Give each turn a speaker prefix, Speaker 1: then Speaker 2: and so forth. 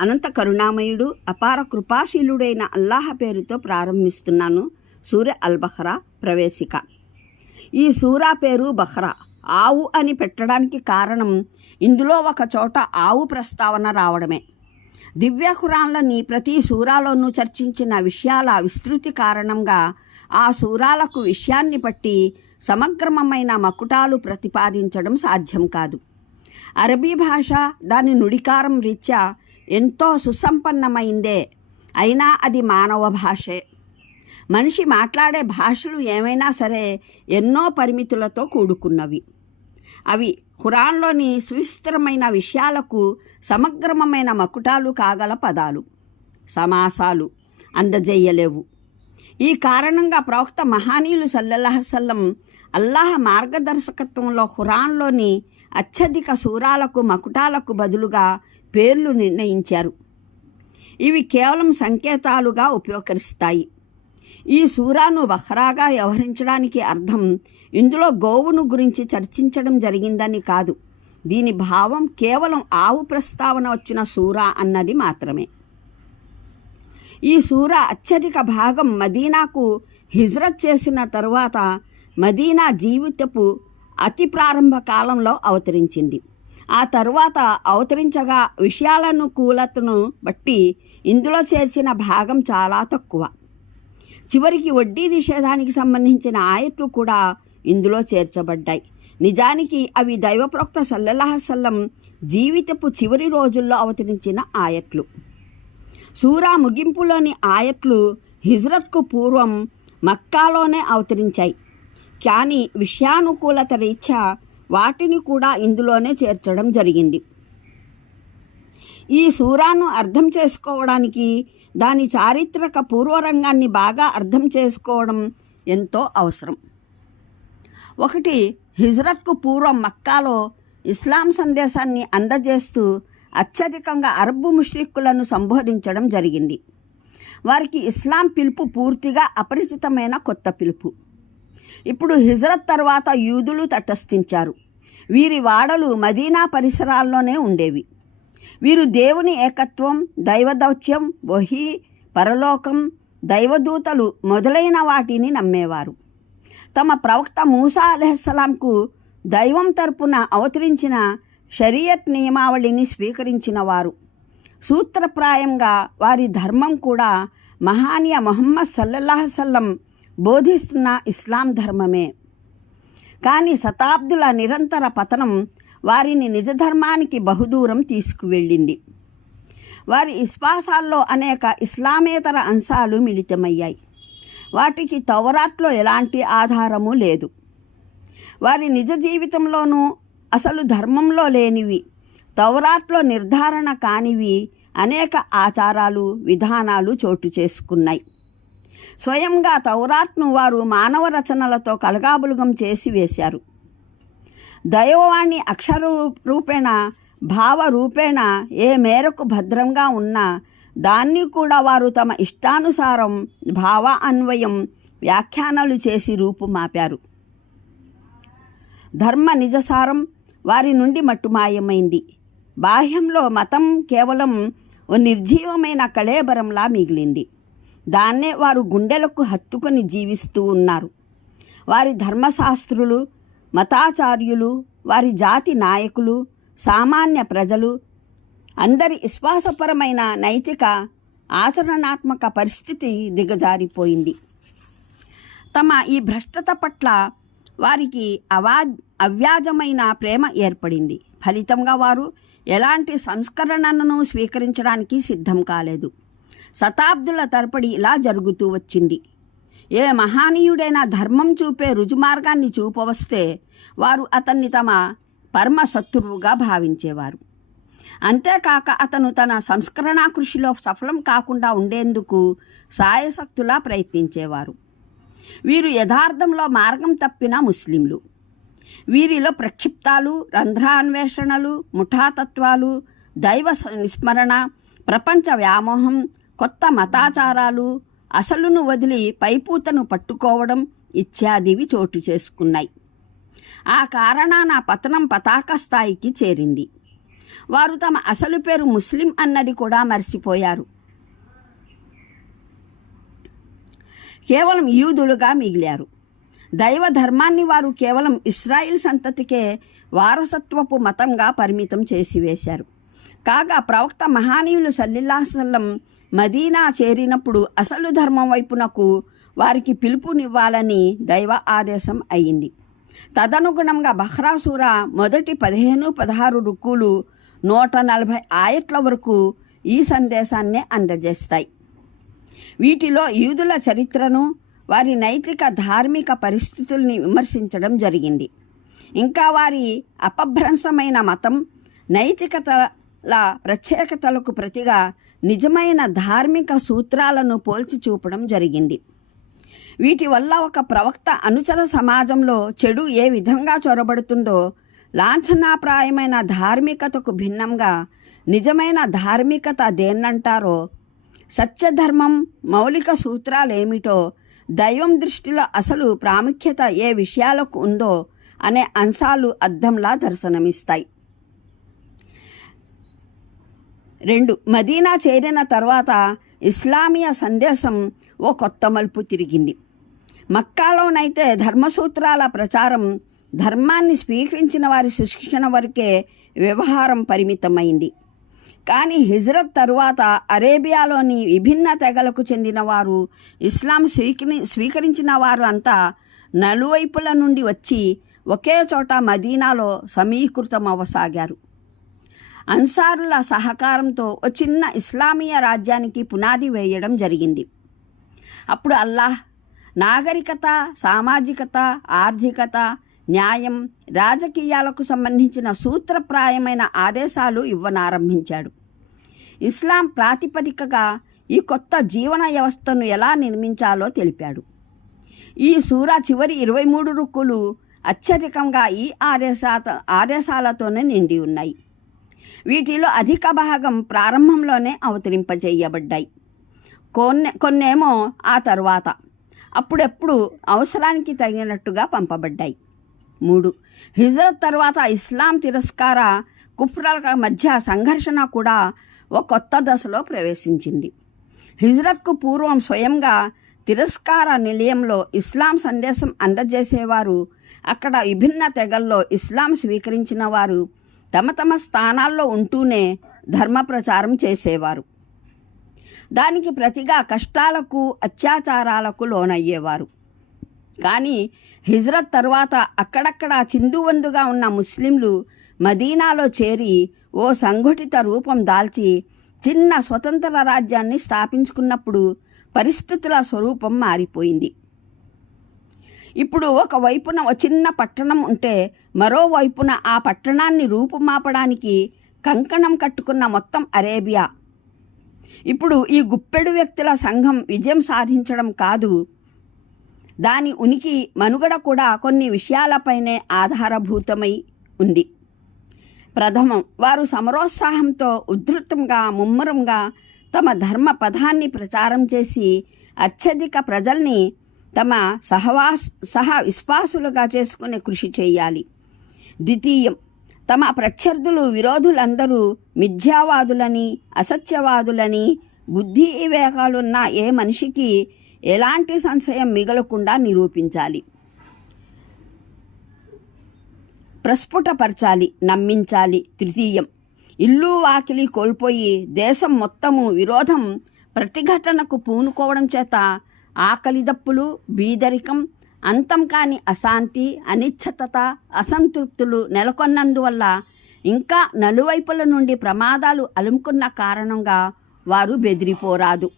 Speaker 1: అనంత కరుణామయుడు అపార కృపాశీలుడైన అల్లాహ పేరుతో ప్రారంభిస్తున్నాను. సూర్య అల్ బహ్రా ప్రవేశిక. ఈ సూరా పేరు బహ్రా ఆవు అని పెట్టడానికి కారణం ఇందులో ఒక చోట ఆవు ప్రస్తావన రావడమే. దివ్య ఖురాన్లోని ప్రతి సూరాలోనూ చర్చించిన విషయాల విస్తృతి కారణంగా ఆ సూరాలకు విషయాన్ని బట్టి సమగ్రమమైన మకుటాలు ప్రతిపాదించడం సాధ్యం కాదు. అరబీ భాష దాని నుడికారం రీత్యా ఎంతో సుసంపన్నమైందే. అయినా అది మానవ భాషే. మనిషి మాట్లాడే భాషలు ఏమైనా సరే ఎన్నో పరిమితులతో కూడుకున్నవి. అవి ఖురాన్లోని సువిస్తరమైన విషయాలకు సమగ్రమైన మకుటాలు కాగల పదాలు. సమాసాలు అందజేయలేవు. ఈ కారణంగా ప్రవక్త మహానీయులు సల్లల్లాహసల్లం అల్లాహ్ మార్గదర్శకత్వంలో ఖురాన్లోని అత్యధిక సూరాలకు మకుటాలకు బదులుగా పేర్లు నిర్ణయించారు. ఇవి కేవలం సంకేతాలుగా ఉపయోగిస్తాయి ఈ సూరాను బహ్రాగా వ్యవహరించడానికి అర్థం ఇందులో గోవును గురించి చర్చించడం జరిగిందని కాదు. దీని భావం కేవలం ఆవు ప్రస్తావన వచ్చిన సూరా అన్నది మాత్రమే. ఈ సూర అత్యధిక భాగం మదీనాకు హిజ్రత్ చేసిన తరువాత మదీనా జీవితపు అతి ప్రారంభ కాలంలో అవతరించింది. ఆ తరువాత అవతరించగా విషయాలను కూలతను బట్టి ఇందులో చేర్చిన భాగం చాలా తక్కువ. చివరికి వడ్డీ నిషేధానికి సంబంధించిన ఆయట్లు కూడా ఇందులో చేర్చబడ్డాయి. నిజానికి అవి దైవప్రోక్త సల్లల్లాహసల్లం జీవితపు చివరి రోజుల్లో అవతరించిన ఆయట్లు. సూరా ముగింపులోని ఆయట్లు హిజ్రత్కు పూర్వం మక్కాలోనే అవతరించాయి. కానీ విషయానుకూలత రీత్యా వాటిని కూడా ఇందులోనే చేర్చడం జరిగింది. ఈ సూరాను అర్థం చేసుకోవడానికి దాని చారిత్రక పూర్వరంగాన్ని బాగా అర్థం చేసుకోవడం ఎంతో అవసరం. ఒకటి హిజ్రత్కు పూర్వం మక్కాలో ఇస్లాం సందేశాన్ని అందజేస్తూ అత్యధికంగా అరబ్బు ముష్రిక్కులను సంబోధించడం జరిగింది. వారికి ఇస్లాం పిలుపు పూర్తిగా అపరిచితమైన కొత్త పిలుపు. ఇప్పుడు హిజ్రత్ తర్వాత యూదులు తటస్థించారు. వీరి వాడలు మదీనా పరిసరాల్లోనే ఉండేవి. వీరు దేవుని ఏకత్వం దైవదౌత్యం వహి పరలోకం దైవదూతలు మొదలైన వాటిని నమ్మేవారు. తమ ప్రవక్త మూసా అలెహస్సలాంకు దైవం తరపున అవతరించిన షరియత్ నియమావళిని స్వీకరించిన వారు సూత్రప్రాయంగా వారి ధర్మం కూడా మహానీయ మొహమ్మద్ సల్లల్లాహసల్లం బోధిస్తున్న ఇస్లాం ధర్మమే. కానీ శతాబ్దుల నిరంతర పతనం వారిని నిజధర్మానికి బహుదూరం తీసుకువెళ్ళింది. వారి విశ్వాసాల్లో అనేక ఇస్లామేతర అంశాలు మిళితమయ్యాయి. వాటికి తౌరాట్లో ఎలాంటి ఆధారము లేదు. వారి నిజ జీవితంలోనూ అసలు ధర్మంలో లేనివి తౌరాట్లో నిర్ధారణ కానివి అనేక ఆచారాలు విధానాలు చోటు చేసుకున్నాయి. స్వయంగా తౌరాత్ను వారు మానవ రచనలతో కలగాబులుగం చేసి వేశారు. దైవవాణి అక్షర రూపేణ భావరూపేణ ఏ మేరకు భద్రంగా ఉన్నా దాన్ని కూడా వారు తమ ఇష్టానుసారం భావ అన్వయం వ్యాఖ్యానాలు చేసి రూపుమాపారు. ధర్మ నిజసారం వారి నుండి మట్టుమాయమైంది బాహ్యంలో మతం కేవలం ఓ నిర్జీవమైన కళేబరంలా మిగిలింది. దాన్నే వారు గుండెలకు హత్తుకొని జీవిస్తూ ఉన్నారు. వారి ధర్మశాస్త్రులు మతాచార్యులు వారి జాతి నాయకులు సామాన్య ప్రజలు అందరి విశ్వాసపరమైన నైతిక ఆచరణాత్మక పరిస్థితి దిగజారిపోయింది. తమ ఈ భ్రష్టత పట్ల వారికి అవా అవ్యాజమైన ప్రేమ ఏర్పడింది. ఫలితంగా వారు ఎలాంటి సంస్కరణను స్వీకరించడానికి సిద్ధం కాలేదు. శతాబ్దుల తరపడి ఇలా జరుగుతూ వచ్చింది. ఏ మహానీయుడైనా ధర్మం చూపే రుజుమార్గాన్ని చూపవస్తే వారు అతన్ని తమ పరమ శత్రువుగా భావించేవారు. అంతేకాక అతను తన సంస్కరణ కృషిలో సఫలం కాకుండా ఉండేందుకు సాయశక్తులా ప్రయత్నించేవారు. వీరు యథార్థంలో మార్గం తప్పిన ముస్లింలు. వీరిలో ప్రక్షిప్తాలు రంధ్రాన్వేషణలు ముఠాతత్వాలు దైవ నిస్మరణ ప్రపంచ వ్యామోహం కొత్త మతాచారాలు అసలును వదిలి పైపూతను పట్టుకోవడం ఇత్యాదివి చోటు చేసుకున్నాయి. ఆ కారణాన పతనం పతాక స్థాయికి చేరింది. వారు తమ అసలు పేరు ముస్లిం అన్నది కూడా మర్చిపోయారు. కేవలం యూదులుగా మిగిలారు. దైవ ధర్మాన్ని వారు కేవలం ఇస్రాయిల్ సంతతికే వారసత్వపు మతంగా పరిమితం చేసివేశారు కాగా ప్రవక్త మహానీయులు సల్లిల్లాసల్లం మదీనా చేరినప్పుడు అసలు ధర్మం వైపునకు వారికి పిలుపునివ్వాలని దైవ ఆదేశం అయింది. తదనుగుణంగా బహ్రాసూర మొదటి పదిహేను పదహారు రుక్కులు నూట నలభై ఆయట్ల వరకు ఈ సందేశాన్నే అందజేస్తాయి. వీటిలో యూదుల చరిత్రను వారి నైతిక ధార్మిక పరిస్థితుల్ని విమర్శించడం జరిగింది. ఇంకా వారి అపభ్రంశమైన మతం నైతికతల ప్రత్యేకతలకు ప్రతిగా నిజమైన ధార్మిక సూత్రాలను పోల్చి చూపడం జరిగింది. వీటి వల్ల ఒక ప్రవక్త అనుచర సమాజంలో చెడు ఏ విధంగా చొరబడుతుందో లాంఛనాప్రాయమైన ధార్మికతకు భిన్నంగా నిజమైన ధార్మికత దేన్నంటారో సత్యధర్మం మౌలిక సూత్రాలేమిటో దైవం దృష్టిలో అసలు ప్రాముఖ్యత ఏ విషయాలకు ఉందో అనే అంశాలు అద్దంలా దర్శనమిస్తాయి. రెండు మదీనా చేరిన తర్వాత ఇస్లామియా సందేశం ఓ కొత్త మలుపు తిరిగింది. మక్కాలోనైతే ధర్మసూత్రాల ప్రచారం ధర్మాన్ని స్వీకరించిన వారి శిక్షణ వరకే వ్యవహారం పరిమితమైంది. కానీ హిజ్రత్ తరువాత అరేబియాలోని విభిన్న తెగలకు చెందిన వారు ఇస్లాం స్వీకరి స్వీకరించిన వారు అంతా నలువైపుల నుండి వచ్చి ఒకే చోట మదీనాలో సమీకృతం అవసాగారు అన్సారుల సహకారంతో ఓ చిన్న ఇస్లామీయ రాజ్యానికి పునాది వేయడం జరిగింది. అప్పుడు అల్లాహ్ నాగరికత సామాజికత ఆర్థికత న్యాయం రాజకీయాలకు సంబంధించిన సూత్రప్రాయమైన ఆదేశాలు ఇవ్వనారంభించాడు. ఇస్లాం ప్రాతిపదికగా ఈ కొత్త జీవన వ్యవస్థను ఎలా నిర్మించాలో తెలిపాడు. ఈ సూరా చివరి ఇరవై మూడు రుక్కులు అత్యధికంగా ఈ ఆదేశాత ఆదేశాలతోనే నిండి ఉన్నాయి. వీటిలో అధిక భాగం ప్రారంభంలోనే అవతరింపజేయబడ్డాయి. కొన్ని కొన్నేమో ఆ తరువాత అప్పుడెప్పుడు అవసరానికి తగినట్టుగా పంపబడ్డాయి. మూడు. హిజ్రత్ తర్వాత ఇస్లాం తిరస్కార కుఫ్రాల మధ్య సంఘర్షణ కూడా ఒక కొత్త దశలో ప్రవేశించింది. హిజ్రత్కు పూర్వం స్వయంగా తిరస్కార నిలయంలో ఇస్లాం సందేశం అందజేసేవారు అక్కడ విభిన్న తెగల్లో ఇస్లాం స్వీకరించిన వారు తమ తమ స్థానాల్లో ఉంటూనే ధర్మ ప్రచారం చేసేవారు. దానికి ప్రతిగా కష్టాలకు అత్యాచారాలకు లోనయ్యేవారు. కానీ హిజ్రత్ తర్వాత అక్కడక్కడ చిందువందుగా ఉన్న ముస్లింలు మదీనాలో చేరి ఓ సంఘటిత రూపం దాల్చి చిన్న స్వతంత్ర రాజ్యాన్ని స్థాపించుకున్నప్పుడు పరిస్థితుల స్వరూపం మారిపోయింది. ఇప్పుడు ఒక వైపున చిన్న పట్టణం ఉంటే మరోవైపున ఆ పట్టణాన్ని రూపుమాపడానికి కంకణం కట్టుకున్న మొత్తం అరేబియా. ఇప్పుడు ఈ గుప్పెడు వ్యక్తుల సంఘం విజయం సాధించడం కాదు. దాని ఉనికి మనుగడ కూడా కొన్ని విషయాలపైనే ఆధారభూతమై ఉంది. ప్రథమం వారు సమరోత్సాహంతో ఉద్ధృతంగా ముమ్మరంగా తమ ధర్మ పదాన్ని ప్రచారం చేసి అత్యధిక ప్రజల్ని తమ సహవాస్ సహ విశ్వాసులుగా చేసుకునే కృషి చేయాలి. ద్వితీయం తమ ప్రత్యర్థులు విరోధులందరూ మిథ్యావాదులని అసత్యవాదులని బుద్ధి వివేకాలున్న ఏ మనిషికి ఎలాంటి సంశయం మిగలకుండా నిరూపించాలి. ప్రస్ఫుటపరచాలి నమ్మించాలి తృతీయం. ఇల్లు వాకిలి కోల్పోయి దేశం మొత్తము విరోధం ప్రతిఘటనకు పూనుకోవడం చేత ఆకలిదప్పులు బీదరికం అంతం కాని అశాంతి అనిశ్చితత అసంతృప్తులు నెలకొన్నందువల్ల ఇంకా నలువైపుల నుండి ప్రమాదాలు అలుముకున్న కారణంగా వారు బెదిరిపోరాదు.